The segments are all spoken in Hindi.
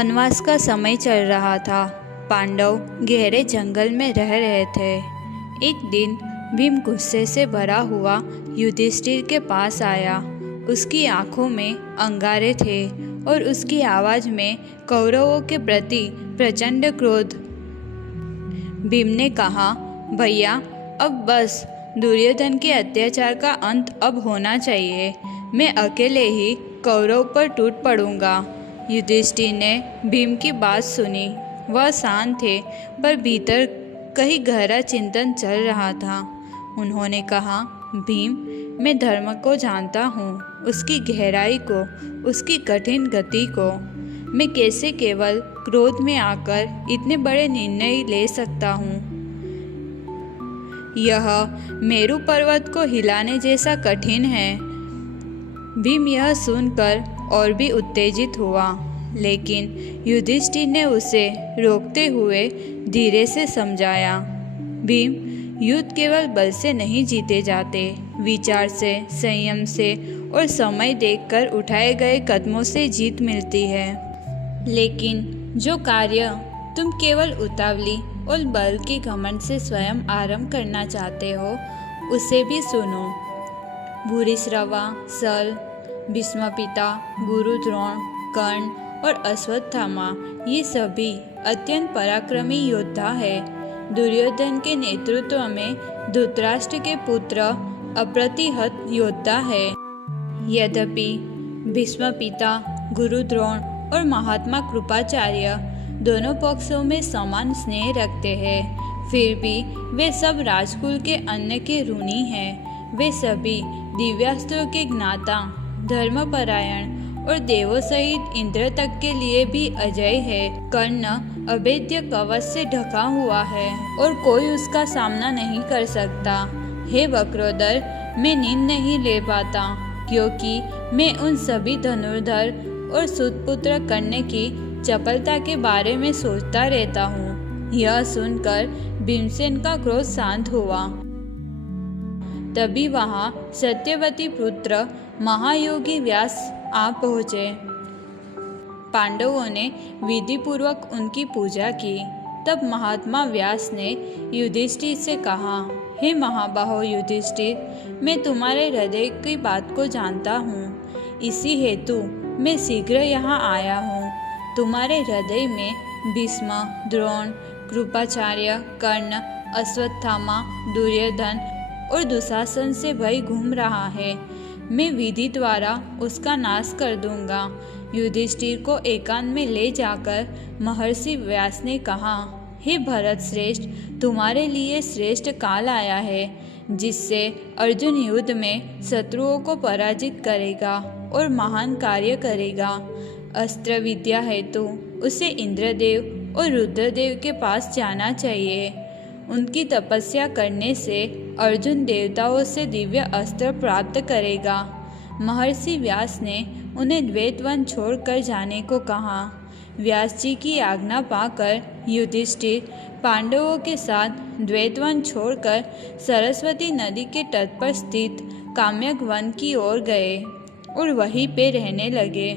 वनवास का समय चल रहा था। पांडव गहरे जंगल में रह रहे थे। एक दिन भीम गुस्से से भरा हुआ युधिष्ठिर के पास आया। उसकी आंखों में अंगारे थे और उसकी आवाज में कौरवों के प्रति प्रचंड क्रोध। भीम ने कहा, भैया, अब बस, दुर्योधन के अत्याचार का अंत अब होना चाहिए। मैं अकेले ही कौरव पर टूट पड़ूंगा। युधिष्ठिर ने भीम की बात सुनी। वह शांत थे, पर भीतर कहीं गहरा चिंतन चल रहा था। उन्होंने कहा, भीम, मैं धर्म को जानता हूँ, उसकी गहराई को, उसकी कठिन गति को। मैं कैसे केवल क्रोध में आकर इतने बड़े निर्णय ले सकता हूँ? यह मेरू पर्वत को हिलाने जैसा कठिन है। भीम यह सुनकर और भी उत्तेजित हुआ, लेकिन युधिष्ठिर ने उसे रोकते हुए धीरे से समझाया, भीम, युद्ध केवल बल से नहीं जीते जाते, विचार से, संयम से और समय देखकर उठाए गए कदमों से जीत मिलती है। लेकिन जो कार्य तुम केवल उतावली और बल के घमंड से स्वयं आरंभ करना चाहते हो, उसे भी सुनो। भूरिश्रवा, सल, भीष्मपिता, गुरु द्रोण, कर्ण और अश्वत्थामा, ये सभी अत्यंत पराक्रमी योद्धा है। दुर्योधन के नेतृत्व में धृतराष्ट्र के पुत्र अप्रतिहत योद्धा है। यद्यपि भीष्मपिता, गुरु द्रोण और महात्मा कृपाचार्य दोनों पक्षों में समान स्नेह रखते हैं, फिर भी वे सब राजकुल के अन्न के ऋणी हैं। वे सभी दिव्यास्त्रों के ज्ञाता, धर्मपरायण और देवों सहित इंद्र तक के लिए भी अजय है। कर्ण अभेद्य कवच से ढका हुआ है और कोई उसका सामना नहीं कर सकता। हे वक्रोदर, मैं नींद नहीं ले पाता, क्योंकि मैं उन सभी धनुर्धर और सुतपुत्र कर्ण की चपलता के बारे में सोचता रहता हूँ। यह सुनकर भीमसेन का क्रोध शांत हुआ। तभी वहाँ सत्यवती पुत्र महायोगी व्यास आ पहुँचे। पांडवों ने विधि पूर्वक उनकी पूजा की। तब महात्मा व्यास ने युधिष्ठिर से कहा, हे महाबाहो युधिष्ठिर, मैं तुम्हारे हृदय की बात को जानता हूँ। इसी हेतु मैं शीघ्र यहाँ आया हूँ। तुम्हारे हृदय में भीष्म, द्रोण, कृपाचार्य, कर्ण, अश्वत्थामा, दुर्योधन और दुशासन से भय घूम रहा है। मैं विधि द्वारा उसका नाश कर दूंगा। युधिष्ठिर को एकांत में ले जाकर महर्षि व्यास ने कहा, हे भरत श्रेष्ठ, तुम्हारे लिए श्रेष्ठ काल आया है, जिससे अर्जुन युद्ध में शत्रुओं को पराजित करेगा और महान कार्य करेगा। अस्त्र विद्या हेतु उसे इंद्रदेव और रुद्रदेव के पास जाना चाहिए। उनकी तपस्या करने से अर्जुन देवताओं से दिव्य अस्त्र प्राप्त करेगा। महर्षि व्यास ने उन्हें द्वैतवन छोड़कर जाने को कहा। व्यास जी की आज्ञा पाकर युधिष्ठिर पांडवों के साथ द्वैतवन छोड़कर सरस्वती नदी के तट पर स्थित काम्यक वन की ओर गए और वहीं पे रहने लगे।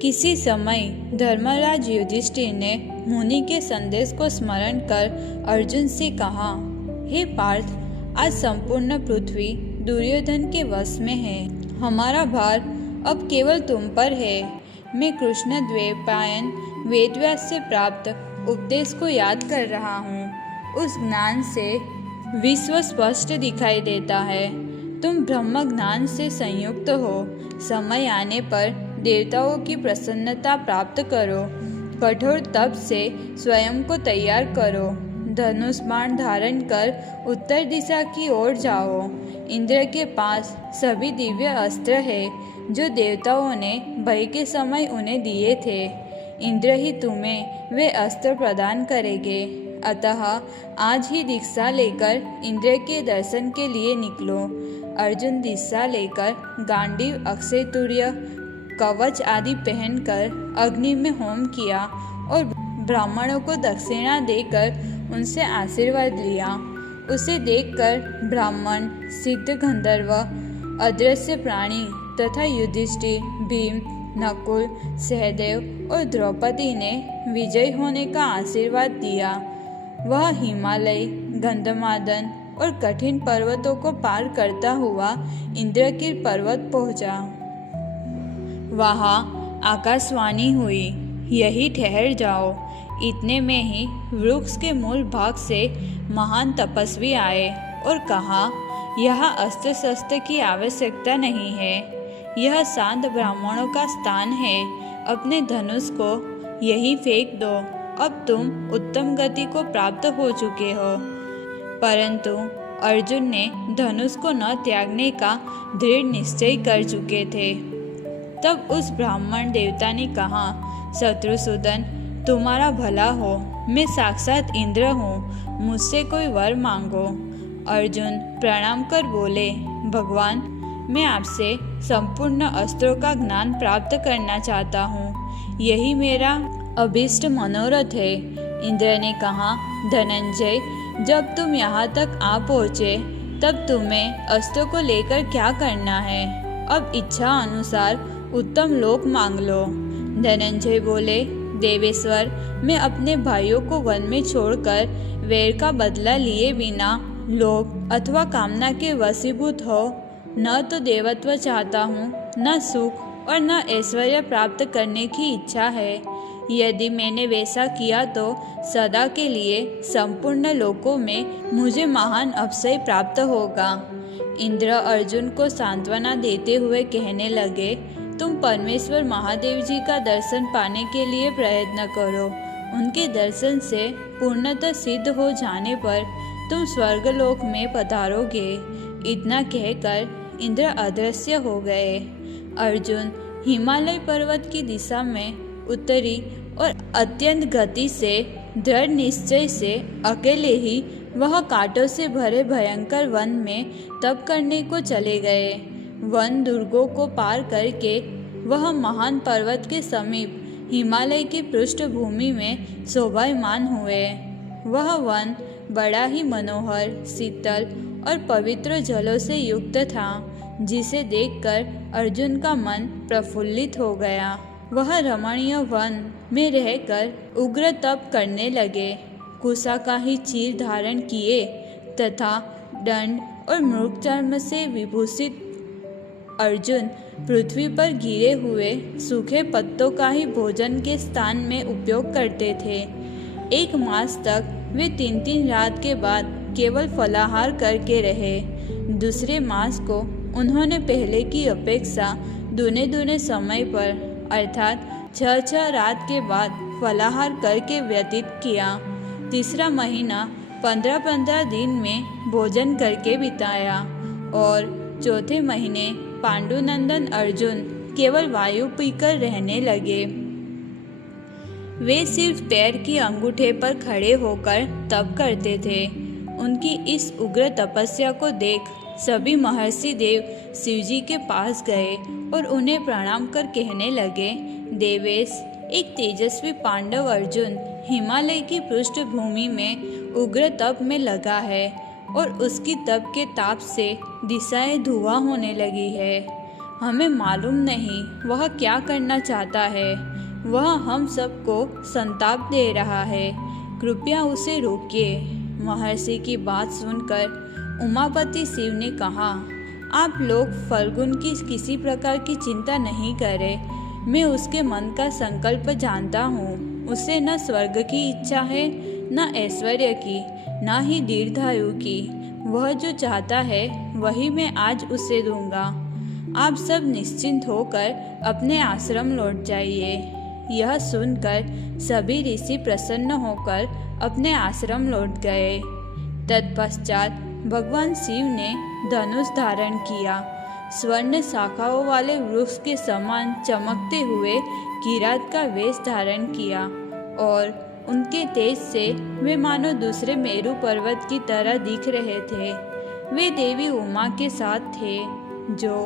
किसी समय धर्मराज युधिष्ठिर ने मुनि के संदेश को स्मरण कर अर्जुन से कहा, हे पार्थ, आज संपूर्ण पृथ्वी दुर्योधन के वश में है। हमारा भार अब केवल तुम पर है। मैं कृष्ण द्वैपायन वेदव्यास से प्राप्त उपदेश को याद कर रहा हूँ। उस ज्ञान से विश्व स्पष्ट दिखाई देता है। तुम ब्रह्म ज्ञान से संयुक्त हो। समय आने पर देवताओं की प्रसन्नता प्राप्त करो। कठोर तप से स्वयं को तैयार करो। धनुष बाण धारण कर उत्तर दिशा की ओर जाओ। इंद्र के पास सभी दिव्य अस्त्र है, जो देवताओं ने भय के समय उन्हें दिए थे। इंद्र ही तुम्हें वे अस्त्र प्रदान करेंगे। अतः आज ही दीक्षा लेकर इंद्र के दर्शन के लिए निकलो। अर्जुन दीक्षा लेकर गांडीव, अक्षय तूर्य, कवच आदि पहनकर अग्नि में होम किया और ब्राह्मणों को दक्षिणा देकर उनसे आशीर्वाद लिया। उसे देखकर ब्राह्मण, सिद्ध गंधर्व, अदृश्य प्राणी तथा युधिष्ठिर, भीम, नकुल, सहदेव और द्रौपदी ने विजयी होने का आशीर्वाद दिया। वह हिमालय, गंधमादन और कठिन पर्वतों को पार करता हुआ इंद्रकील पर्वत पहुंचा। वहां आकाशवाणी हुई, यही ठहर जाओ। इतने में ही वृक्ष के मूल भाग से महान तपस्वी आए और कहा, यहाँ अस्त्र शस्त्र की आवश्यकता नहीं है, यह शांत ब्राह्मणों का स्थान है। अपने धनुष को यहीं फेंक दो, अब तुम उत्तम गति को प्राप्त हो चुके हो। परंतु अर्जुन ने धनुष को न त्यागने का दृढ़ निश्चय कर चुके थे। तब उस ब्राह्मण देवता ने कहा, शत्रुसूदन, तुम्हारा भला हो, मैं साक्षात इंद्र हूँ, मुझसे कोई वर मांगो। अर्जुन प्रणाम कर बोले, भगवान, मैं आपसे संपूर्ण अस्त्रों का ज्ञान प्राप्त करना चाहता हूँ, यही मेरा अभीष्ट मनोरथ है। इंद्र ने कहा, धनंजय, जब तुम यहाँ तक आ पहुँचे तब तुम्हें अस्त्रों को लेकर क्या करना है? अब इच्छा अनुसार उत्तम लोक मांग लो। धनंजय बोले, देवेश्वर, मैं अपने भाइयों को वन में छोड़कर वैर का बदला लिए बिना लोभ अथवा कामना के वशीभूत हो न तो देवत्व चाहता हूँ, न सुख और न ऐश्वर्य प्राप्त करने की इच्छा है। यदि मैंने वैसा किया तो सदा के लिए संपूर्ण लोकों में मुझे महान अक्षय प्राप्त होगा। इंद्र अर्जुन को सांत्वना देते हुए कहने लगे, तुम परमेश्वर महादेव जी का दर्शन पाने के लिए प्रयत्न करो। उनके दर्शन से पूर्णतः सिद्ध हो जाने पर तुम स्वर्गलोक में पधारोगे। इतना कहकर इंद्र अदृश्य हो गए। अर्जुन हिमालय पर्वत की दिशा में उत्तरी और अत्यंत गति से, दृढ़ निश्चय से अकेले ही वह कांटों से भरे भयंकर वन में तप करने को चले गए। वन दुर्गों को पार करके वह महान पर्वत के समीप हिमालय की पृष्ठभूमि में शोभायमान हुए। वह वन बड़ा ही मनोहर, शीतल और पवित्र जलों से युक्त था, जिसे देखकर अर्जुन का मन प्रफुल्लित हो गया। वह रमणीय वन में रहकर उग्र तप करने लगे। कुशा का ही चीर धारण किए तथा दंड और मृगचर्म से विभूषित अर्जुन पृथ्वी पर गिरे हुए सूखे पत्तों का ही भोजन के स्थान में उपयोग करते थे। 1 मास तक वे 3-3 रात के बाद केवल फलाहार करके रहे। दूसरे मास को उन्होंने पहले की अपेक्षा दूने समय पर अर्थात 6 रात के बाद फलाहार करके व्यतीत किया। तीसरा महीना 15 दिन में भोजन करके बिताया और चौथे महीने पांडुनंदन अर्जुन केवल वायु पीकर रहने लगे। वे सिर्फ पैर की अंगूठे पर खड़े होकर तप करते थे। उनकी इस उग्र तपस्या को देख सभी महर्षि देव शिवजी के पास गए और उन्हें प्रणाम कर कहने लगे, देवेश, एक तेजस्वी पांडव अर्जुन हिमालय की पृष्ठभूमि में उग्र तप में लगा है और उसकी तप के ताप से दिशाएं धुआं होने लगी है। हमें मालूम नहीं वह क्या करना चाहता है। वह हम सबको संताप दे रहा है, कृपया उसे रोकिए। महर्षि की बात सुनकर उमापति शिव ने कहा, आप लोग फल्गुन की किसी प्रकार की चिंता नहीं करें। मैं उसके मन का संकल्प जानता हूँ। उसे न स्वर्ग की इच्छा है, न ऐश्वर्य की, न ही दीर्घायु की। वह जो चाहता है वही मैं आज उसे दूंगा। आप सब निश्चिंत होकर अपने आश्रम लौट जाइए। यह सुनकर सभी ऋषि प्रसन्न होकर अपने आश्रम लौट गए। तत्पश्चात भगवान शिव ने धनुष धारण किया। स्वर्ण शाखाओं वाले वृक्ष के समान चमकते हुए किरात का वेश धारण किया और उनके तेज से वे मानो दूसरे मेरु पर्वत की तरह दिख रहे थे। वे देवी उमा के साथ थे, जो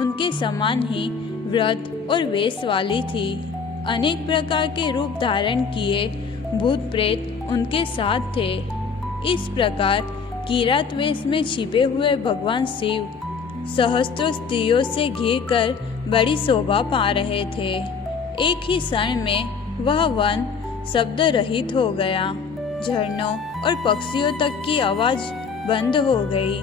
उनके समान ही व्रत और वेश वाली थी। अनेक प्रकार के रूप धारण किए भूत प्रेत उनके साथ थे। इस प्रकार किरात वेश में छिपे हुए भगवान शिव सहस्त्रों स्त्रियों से घिरकर बड़ी शोभा पा रहे थे। एक ही क्षण में वह वन शब्द रहित हो गया। झरनों और पक्षियों तक की आवाज बंद हो गई।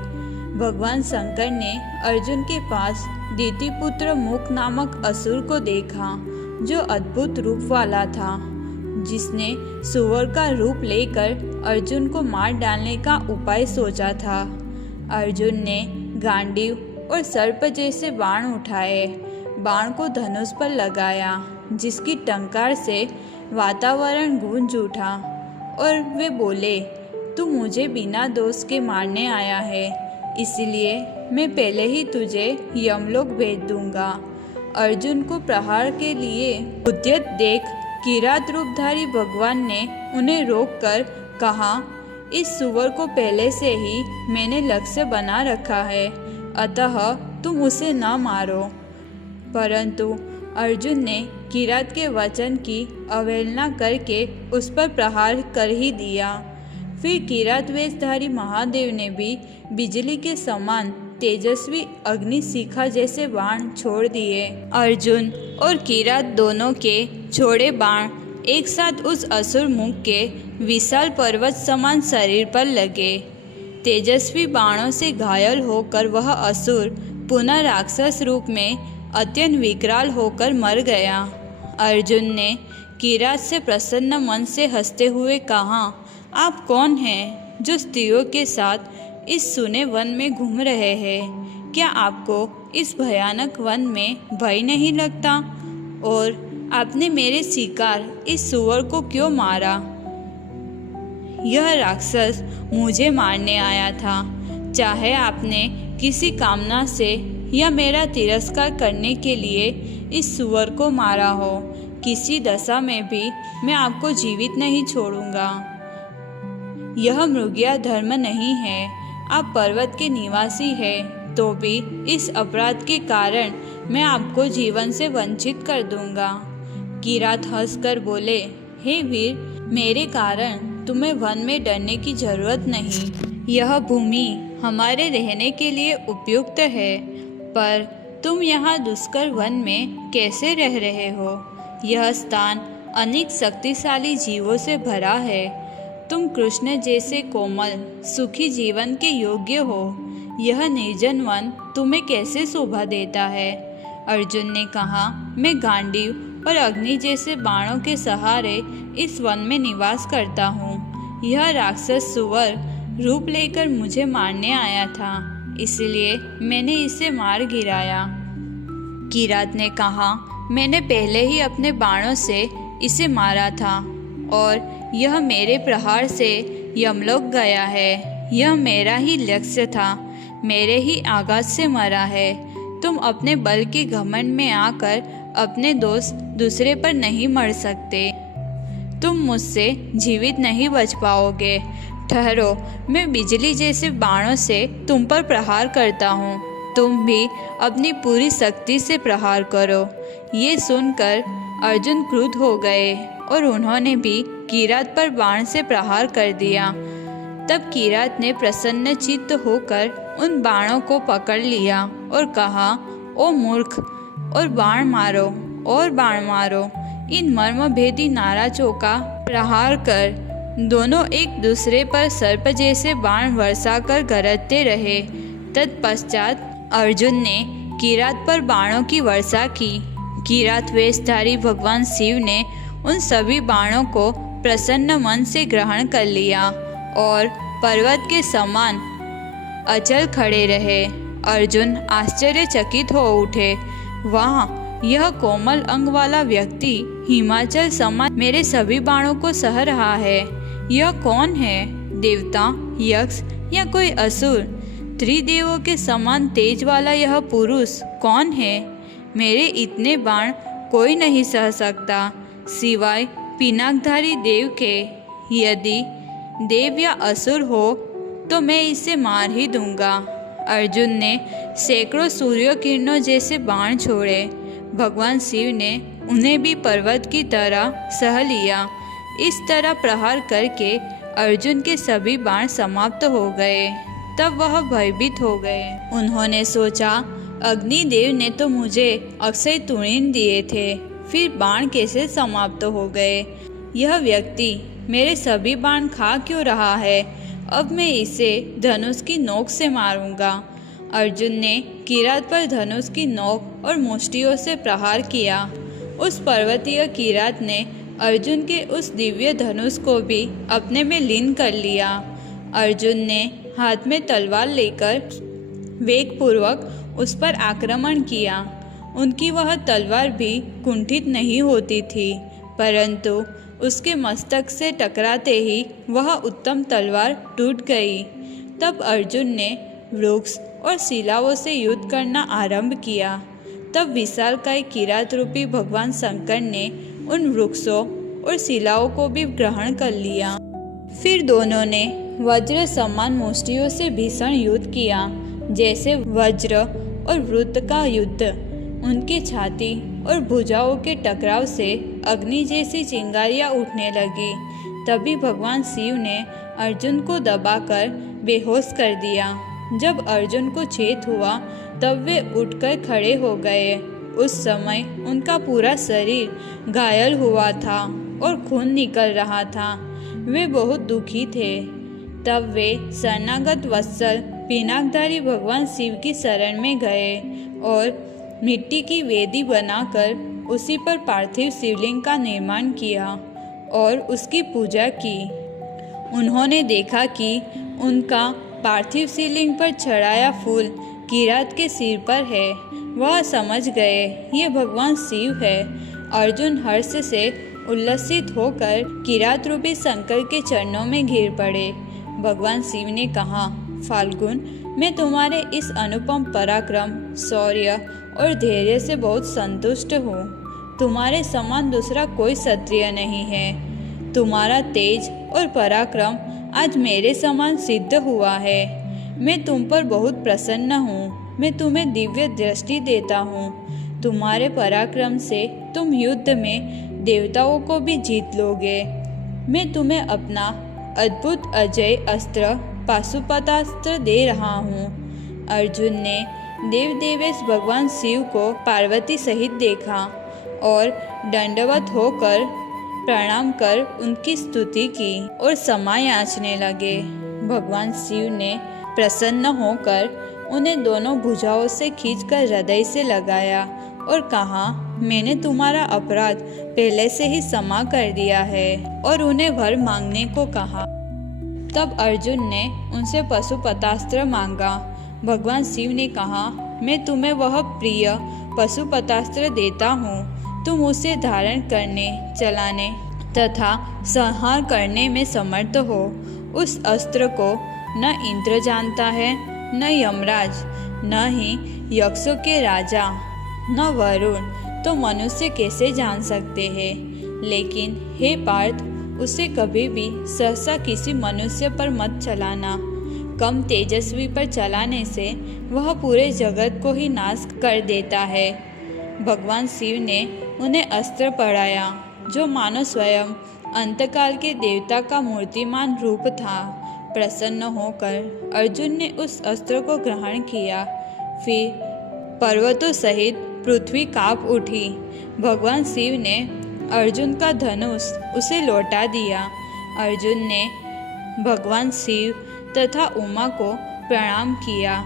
भगवान शंकर ने अर्जुन के पास दितिपुत्र मुख नामक असुर को देखा, जो अद्भुत रूप वाला था, जिसने सुअर का रूप लेकर अर्जुन को मार डालने का उपाय सोचा था। अर्जुन ने गांडीव और सर्प जैसे बाण उठाए। बाण को धनुष पर लगाया, जिसकी टंकार से वातावरण गूंज उठा और वे बोले, तू मुझे बिना दोष के मारने आया है, इसलिए मैं पहले ही तुझे यमलोक भेज दूंगा। अर्जुन को प्रहार के लिए उद्यत देख किरात रूपधारी भगवान ने उन्हें रोककर कहा, इस सुअर को पहले से ही मैंने लक्ष्य बना रखा है, अतः तुम उसे न मारो। परंतु अर्जुन ने किरात के वचन की अवहेलना करके उस पर प्रहार कर ही दिया। फिर किरात वेशधारी महादेव ने भी बिजली के समान तेजस्वी अग्निशिखा जैसे बाण छोड़ दिए। अर्जुन और किरात दोनों के छोड़े बाण एक साथ उस असुर मुख के विशाल पर्वत समान शरीर पर लगे। तेजस्वी बाणों से घायल होकर वह असुर पुनः राक्षस रूप में अत्यंत विकराल होकर मर गया। अर्जुन ने किरात से प्रसन्न मन से हंसते हुए कहा, आप कौन हैं जो स्त्रियों के साथ इस सुने वन में घूम रहे हैं? क्या आपको इस भयानक वन में भय नहीं लगता? और आपने मेरे शिकार इस सुअर को क्यों मारा? यह राक्षस मुझे मारने आया था। चाहे आपने किसी कामना से या मेरा तिरस्कार करने के लिए इस सुअर को मारा हो, किसी दशा में भी मैं आपको जीवित नहीं छोड़ूंगा। यह मृगया धर्म नहीं है। आप पर्वत के निवासी हैं, तो भी इस अपराध के कारण मैं आपको जीवन से वंचित कर दूंगा। किरात हंसकर बोले, हे वीर, मेरे कारण तुम्हें वन में डरने की जरूरत नहीं। यह भूमि हमारे रहने के लिए उपयुक्त है, पर तुम यहाँ दुष्कर वन में कैसे रह रहे हो? यह स्थान अनेक शक्तिशाली जीवों से भरा है। तुम कृष्ण जैसे कोमल सुखी जीवन के योग्य हो। यह निर्जन वन तुम्हें कैसे शोभा देता है? अर्जुन ने कहा, मैं गांडीव और अग्नि जैसे बाणों के सहारे इस वन में निवास करता हूँ। यह राक्षस सुअर रूप लेकर मुझे मारने आया था, इसलिए मैंने इसे मार गिराया। किरात ने कहा, मैंने पहले ही अपने बाणों से इसे मारा था और यह मेरे प्रहार से यमलोक गया है। यह मेरा ही लक्ष्य था, मेरे ही आघात से मरा है। तुम अपने बल के घमंड में आकर अपने दोस्त दूसरे पर नहीं मर सकते। तुम मुझसे जीवित नहीं बच पाओगे। ठहरो, मैं बिजली जैसे बाणों से तुम पर प्रहार करता हूँ। तुम भी अपनी पूरी शक्ति से प्रहार करो। ये सुनकर अर्जुन क्रुद्ध हो गए और उन्होंने भी किरात पर बाण से प्रहार कर दिया। तब किरात ने प्रसन्न चित्त होकर उन बाणों को पकड़ लिया और कहा, ओ मूर्ख, और बाण मारो और बाण मारो। इन मर्मभेदी नाराजों का प्रहार कर। दोनों एक दूसरे पर सर्प जैसे बाण वर्षा कर गरजते रहे। तत्पश्चात अर्जुन ने किरात पर बाणों की वर्षा की। किरात वेशधारी भगवान शिव ने उन सभी बाणों को प्रसन्न मन से ग्रहण कर लिया और पर्वत के समान अचल खड़े रहे। अर्जुन आश्चर्यचकित हो उठे। वहाँ यह कोमल अंग वाला व्यक्ति हिमाचल समान मेरे सभी बाणों को सह रहा है। यह कौन है? देवता, यक्ष या कोई असुर? त्रिदेवों के समान तेज वाला यह पुरुष कौन है? मेरे इतने बाण कोई नहीं सह सकता सिवाय पिनाकधारी देव के। यदि देव या असुर हो तो मैं इसे मार ही दूंगा। अर्जुन ने सैकड़ों सूर्य किरणों जैसे बाण छोड़े। भगवान शिव ने उन्हें भी पर्वत की तरह सह लिया। इस तरह प्रहार करके अर्जुन के सभी बाण समाप्त हो गए। तब वह भयभीत हो गए। उन्होंने सोचा, अग्निदेव ने तो मुझे अक्षय तृण दिए थे, फिर बाण कैसे समाप्त हो गए? यह व्यक्ति मेरे सभी बाण खा क्यों रहा है? अब मैं इसे धनुष की नोक से मारूंगा। अर्जुन ने किरात पर धनुष की नोक और मुष्टियों से प्रहार किया। उस पर्वतीय किरात ने अर्जुन के उस दिव्य धनुष को भी अपने में लीन कर लिया। अर्जुन ने हाथ में तलवार लेकर वेगपूर्वक उस पर आक्रमण किया। उनकी वह तलवार भी कुंठित नहीं होती थी, परंतु उसके मस्तक से टकराते ही वह उत्तम तलवार टूट गई। तब अर्जुन ने वृक्ष और शिलाओं से युद्ध करना आरंभ किया। तब विशालकाय किरात रूपी भगवान शंकर ने उन वृक्षों और शिलाओं को भी ग्रहण कर लिया। फिर दोनों ने वज्र समान मुष्टियों से भीषण युद्ध किया, जैसे वज्र और वृत्त का युद्ध। उनकी छाती और भुजाओं के टकराव से अग्नि जैसी चिंगारियां उठने लगी। तभी भगवान शिव ने अर्जुन को दबाकर बेहोश कर दिया। जब अर्जुन को चेत हुआ तब वे उठकर खड़े हो गए। उस समय उनका पूरा शरीर घायल हुआ था और खून निकल रहा था। वे बहुत दुखी थे। तब वे शरणागत वत्सल पिनाकधारी भगवान शिव की शरण में गए और मिट्टी की वेदी बनाकर उसी पर पार्थिव शिवलिंग का निर्माण किया और उसकी पूजा की। उन्होंने देखा कि उनका पार्थिव शिवलिंग पर चढ़ाया फूल किरात के सिर पर है। वह समझ गए ये भगवान शिव है। अर्जुन हर्ष से उल्लसित होकर किरात रूपी शंकर के चरणों में गिर पड़े। भगवान शिव ने कहा, फाल्गुन, मैं तुम्हारे इस अनुपम पराक्रम, शौर्य और धैर्य से बहुत संतुष्ट हूँ। तुम्हारे समान दूसरा कोई क्षत्रिय नहीं है। तुम्हारा तेज और पराक्रम आज मेरे समान सिद्ध हुआ है। मैं तुम पर बहुत प्रसन्न हूँ। मैं तुम्हें दिव्य दृष्टि देता हूँ। तुम्हारे पराक्रम से तुम युद्ध में देवताओं को भी जीत लोगे। मैं तुम्हें अपना अद्भुत अजय अस्त्र पाशुपतास्त्र दे रहा हूँ। अर्जुन ने देवदेवेश भगवान शिव को पार्वती सहित देखा और दंडवत होकर प्रणाम कर उनकी स्तुति की और क्षमा याचने लगे। भगवान शिव ने प्रसन्न होकर उन्हें दोनों भुजाओं से खींचकर हृदय से लगाया और कहा, मैंने तुम्हारा अपराध पहले से ही क्षमा कर दिया है, और उन्हें वर मांगने को कहा। तब अर्जुन ने उनसे पशुपतास्त्र मांगा। भगवान शिव ने कहा, मैं तुम्हें वह प्रिय पशुपतास्त्र देता हूँ। तुम उसे धारण करने, चलाने तथा संहार करने में समर्थ हो। उस अस्त्र को न इंद्र जानता है, न यमराज, न ही यक्षों के राजा, न वरुण, तो मनुष्य कैसे जान सकते हैं। लेकिन हे पार्थ, उसे कभी भी सहसा किसी मनुष्य पर मत चलाना। कम तेजस्वी पर चलाने से वह पूरे जगत को ही नाश कर देता है। भगवान शिव ने उन्हें अस्त्र पढ़ाया, जो मानो स्वयं अंतकाल के देवता का मूर्तिमान रूप था। प्रसन्न होकर अर्जुन ने उस अस्त्र को ग्रहण किया। फिर पर्वतों सहित पृथ्वी कांप उठी। भगवान शिव ने अर्जुन का धनुष उसे लौटा दिया। अर्जुन ने भगवान शिव तथा उमा को प्रणाम किया।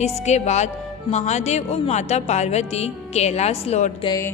इसके बाद महादेव और माता पार्वती कैलाश लौट गए।